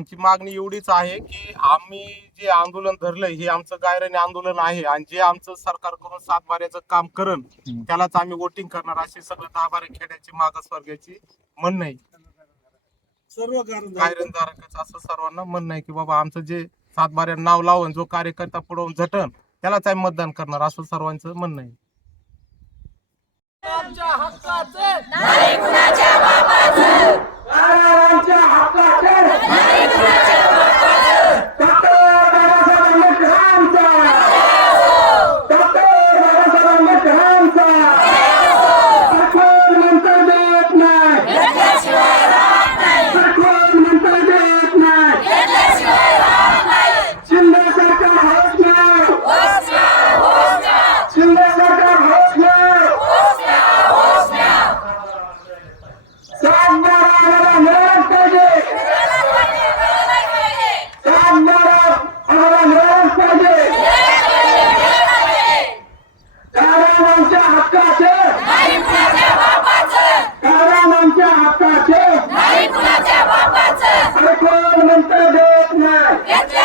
आमची मागणी एवढीच आहे की आम्ही जे आंदोलन धरलंय हे आमचं गायराने आंदोलन आहे आणि जे आमचं सरकारकडून सात बाऱ्याचं काम करण. त्यालाच आम्ही वोटिंग करणार अशी सगळं दहा बारा खेड्याची मागासवर्गाची म्हणणं आहे. सर्व कारण गायरनधारकाचं असं सर्वांना म्हणणं आहे की बाबा आमचं जे सात बाऱ्या नाव लावून जो कार्यकर्ता पुढवून झटन त्यालाच आम्ही मतदान करणार असं सर्वांचं म्हणणं आहे. हक्काचे. कारण आमच्या हक्काचे. अरे कोण म्हणत देत नाही?